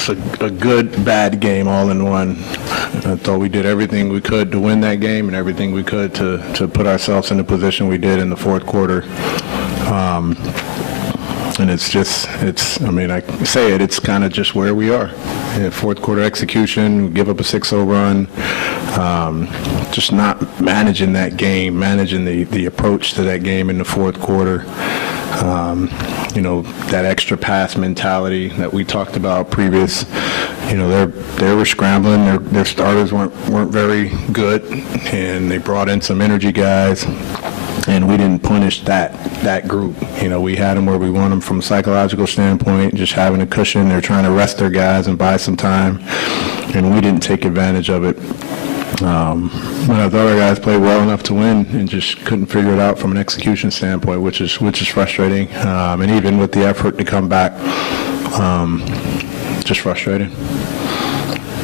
It's a good, bad game all in one. I thought we did everything we could to win that game and everything we could to put ourselves in the position we did in the fourth quarter. And it's kind of just where we are. Fourth quarter execution, we give up a 6-0 run, just not managing that game, managing the approach to that game in the fourth quarter. That extra pass mentality that we talked about previous, they were scrambling. Their starters weren't very good, and they brought in some energy guys, and we didn't punish that group. We had them where we want them from a psychological standpoint, just having a cushion. They're trying to rest their guys and buy some time, and we didn't take advantage of it. But I thought our guys played well enough to win and just couldn't figure it out from an execution standpoint, which is frustrating. And even with the effort to come back, just frustrating.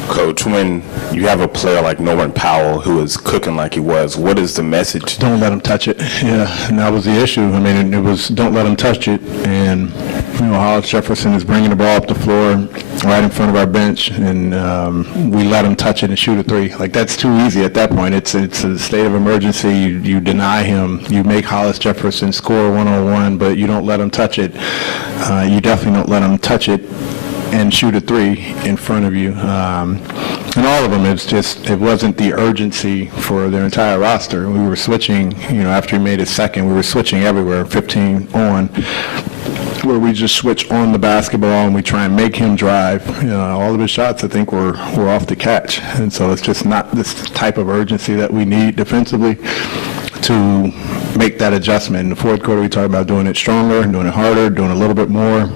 Coach, when you have a player like Norman Powell who is cooking like he was, what is the message? Don't let him touch it. Yeah, and that was the issue. I mean, it was don't let him touch it. And, Hollis Jefferson is bringing the ball up the floor right in front of our bench, and we let him touch it and shoot a three. Like, that's too easy at that point. It's a state of emergency. You deny him. You make Hollis Jefferson score one-on-one, but you don't let him touch it. You definitely don't let him touch it and shoot a three in front of you. And all of them, it wasn't the urgency for their entire roster. We were switching, after he made his second, we were switching everywhere, 15 on, where we just switch on the basketball and we try and make him drive. All of his shots, I think, were off the catch. And so it's just not this type of urgency that we need defensively to make that adjustment. In the fourth quarter, we talked about doing it stronger, doing it harder, doing a little bit more.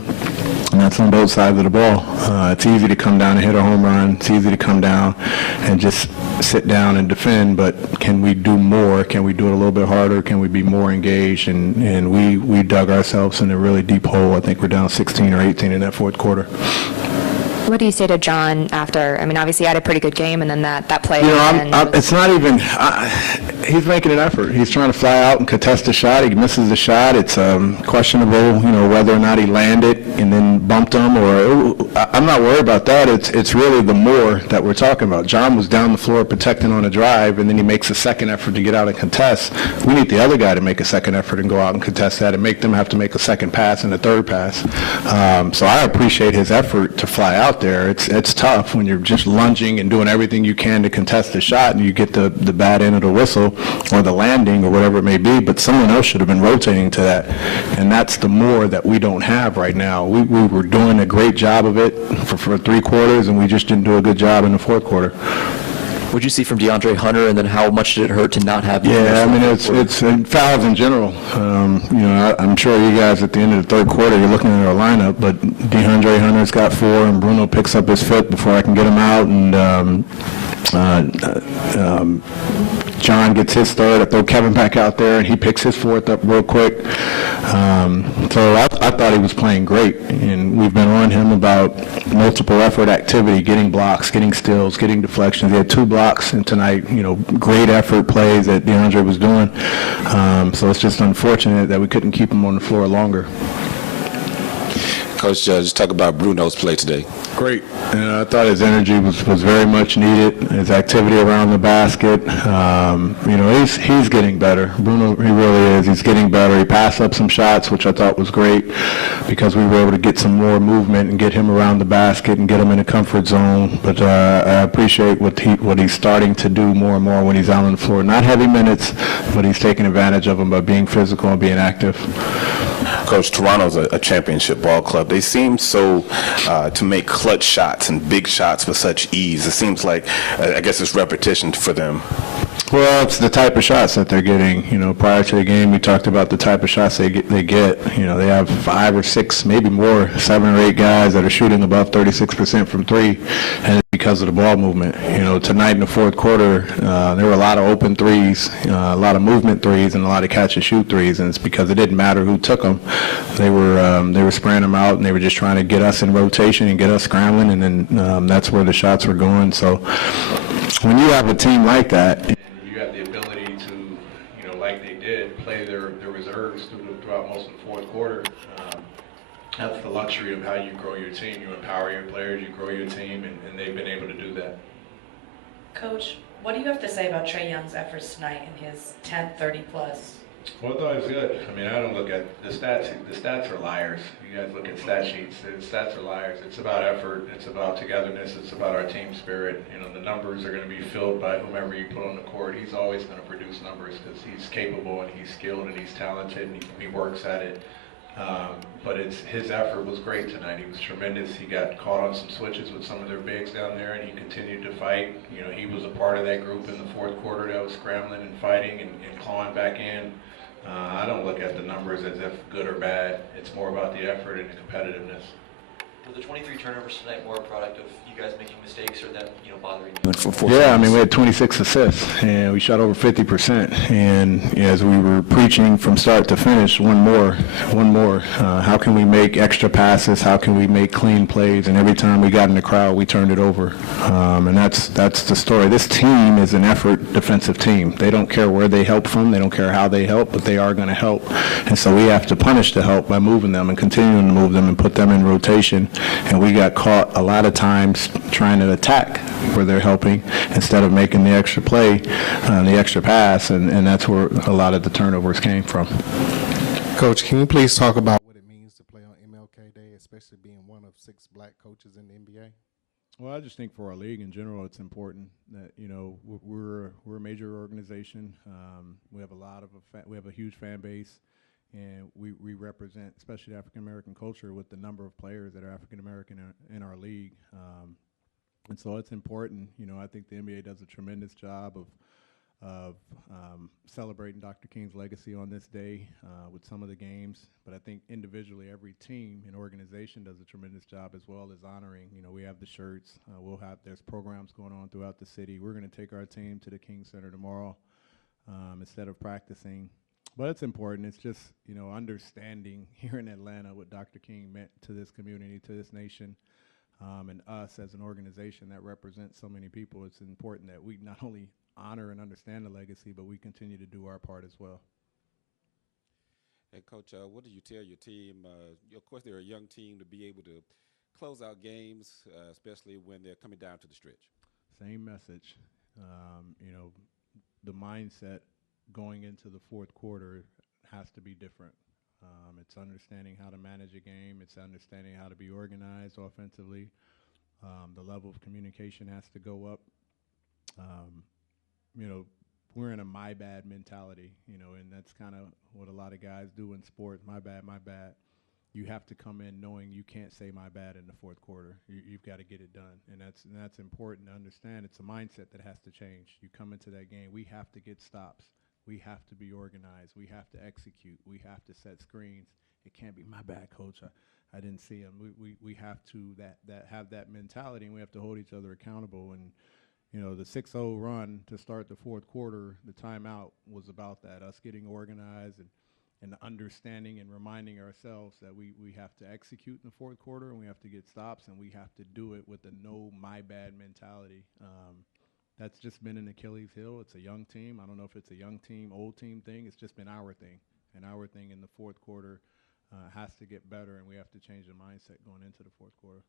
And that's on both sides of the ball. It's easy to come down and hit a home run. It's easy to come down and just sit down and defend, but can we do more? Can we do it a little bit harder? Can we be more engaged? And we dug ourselves in a really deep hole. I think we're down 16 or 18 in that fourth quarter. What do you say to John after? I mean, obviously, he had a pretty good game, and then that play. It's not even. He's making an effort. He's trying to fly out and contest the shot. He misses the shot. It's questionable, whether or not he landed and then bumped him. Or I'm not worried about that. It's really the more that we're talking about. John was down the floor protecting on a drive, and then he makes a second effort to get out and contest. We need the other guy to make a second effort and go out and contest that, and make them have to make a second pass and a third pass. So I appreciate his effort to fly out there. It's tough when you're just lunging and doing everything you can to contest the shot, and you get the bad end of the whistle or the landing or whatever it may be, but someone else should have been rotating to that, and that's the more that we don't have right now. We were doing a great job of it for 3 quarters, and we just didn't do a good job in the fourth quarter. What did you see from DeAndre Hunter, and then how much did it hurt to not have him? Yeah, I mean, it's fouls in general. I'm sure you guys at the end of the third quarter, you're looking at our lineup, but DeAndre Hunter's got 4, and Bruno picks up his foot before I can get him out, and John gets his third. I throw Kevin back out there, and he picks his 4th up real quick. So I thought he was playing great, and we've been on him about multiple effort activity, getting blocks, getting steals, getting deflections. He had 2 blocks, and tonight, great effort plays that DeAndre was doing. So it's just unfortunate that we couldn't keep him on the floor longer. Coach, just talk about Bruno's play today. Great. I thought his energy was very much needed. His activity around the basket. He's getting better. Bruno, he really is. He's getting better. He passed up some shots, which I thought was great, because we were able to get some more movement and get him around the basket and get him in a comfort zone. But I appreciate what he's starting to do more and more when he's out on the floor. Not heavy minutes, but he's taking advantage of them by being physical and being active. Coach, Toronto's a championship ball club. They seem so to make clutch shots and big shots with such ease. It seems like, I guess it's repetition for them. Well, it's the type of shots that they're getting. Prior to the game, we talked about the type of shots they get. They have 5 or 6, maybe more, 7 or 8 guys that are shooting above 36% from 3, and it's because of the ball movement. Tonight in the fourth quarter, there were a lot of open threes, a lot of movement threes, and a lot of catch and shoot threes, and it's because it didn't matter who took them. They were spraying them out, and they were just trying to get us in rotation and get us scrambling, and then that's where the shots were going. So when you have a team like that, play their reserves throughout most of the fourth quarter. that's the luxury of how you grow your team. You empower your players, you grow your team, and they've been able to do that. Coach, what do you have to say about Trae Young's efforts tonight in his 10, 30-plus? Well, I thought it was good. I mean, I don't look at the stats. The stats are liars. You guys look at stat sheets. The stats are liars. It's about effort. It's about togetherness. It's about our team spirit. You know, the numbers are going to be filled by whomever you put on the court. He's always going to produce numbers because he's capable and he's skilled and he's talented and he works at it. But his effort was great tonight. He was tremendous. He got caught on some switches with some of their bigs down there, and he continued to fight. You know, he was a part of that group in the fourth quarter that was scrambling and fighting and clawing back in. I don't look at the numbers as if good or bad. It's more about the effort and the competitiveness. Were the 23 turnovers tonight more a product of you guys making mistakes or them, bothering you? Yeah, I mean, we had 26 assists, and we shot over 50%. And as we were preaching from start to finish, one more. How can we make extra passes? How can we make clean plays? And every time we got in the crowd, we turned it over. And that's the story. This team is an effort defensive team. They don't care where they help from. They don't care how they help, but they are going to help. And so we have to punish the help by moving them and continuing to move them and put them in rotation. And we got caught a lot of times trying to attack where they're helping instead of making the extra play, the extra pass, and that's where a lot of the turnovers came from. Coach, can you please talk about what it means to play on MLK Day, especially being one of 6 black coaches in the NBA? Well, I just think for our league in general, it's important that we're a major organization. We have a huge fan base. And we represent, especially the African-American culture, with the number of players that are African-American in our league. And so it's important. I think the NBA does a tremendous job of celebrating Dr. King's legacy on this day with some of the games. But I think individually, every team and organization does a tremendous job as well as honoring. We have the shirts. There's programs going on throughout the city. We're going to take our team to the King Center tomorrow instead of practicing. But it's important. It's just, understanding here in Atlanta what Dr. King meant to this community, to this nation, and us as an organization that represents so many people. It's important that we not only honor and understand the legacy, but we continue to do our part as well. And Coach, what do you tell your team? Of course, they're a young team to be able to close out games, especially when they're coming down to the stretch. Same message. The mindset going into the fourth quarter has to be different. It's understanding how to manage a game. It's understanding how to be organized offensively. The level of communication has to go up. We're in a my bad mentality, and that's kind of what a lot of guys do in sports. My bad, my bad. You have to come in knowing you can't say my bad in the fourth quarter. You've got to get it done, and that's important to understand. It's a mindset that has to change. You come into that game, we have to get stops. We have to be organized. We have to execute. We have to set screens. It can't be my bad, coach. I didn't see him. We have to have that mentality, and we have to hold each other accountable. And the 6-0 run to start the fourth quarter, the timeout was about that, us getting organized and understanding and reminding ourselves that we have to execute in the fourth quarter, and we have to get stops, and we have to do it with a no my bad mentality. That's just been an Achilles heel. It's a young team. I don't know if it's a young team, old team thing. It's just been our thing. And our thing in the fourth quarter has to get better, and we have to change the mindset going into the fourth quarter.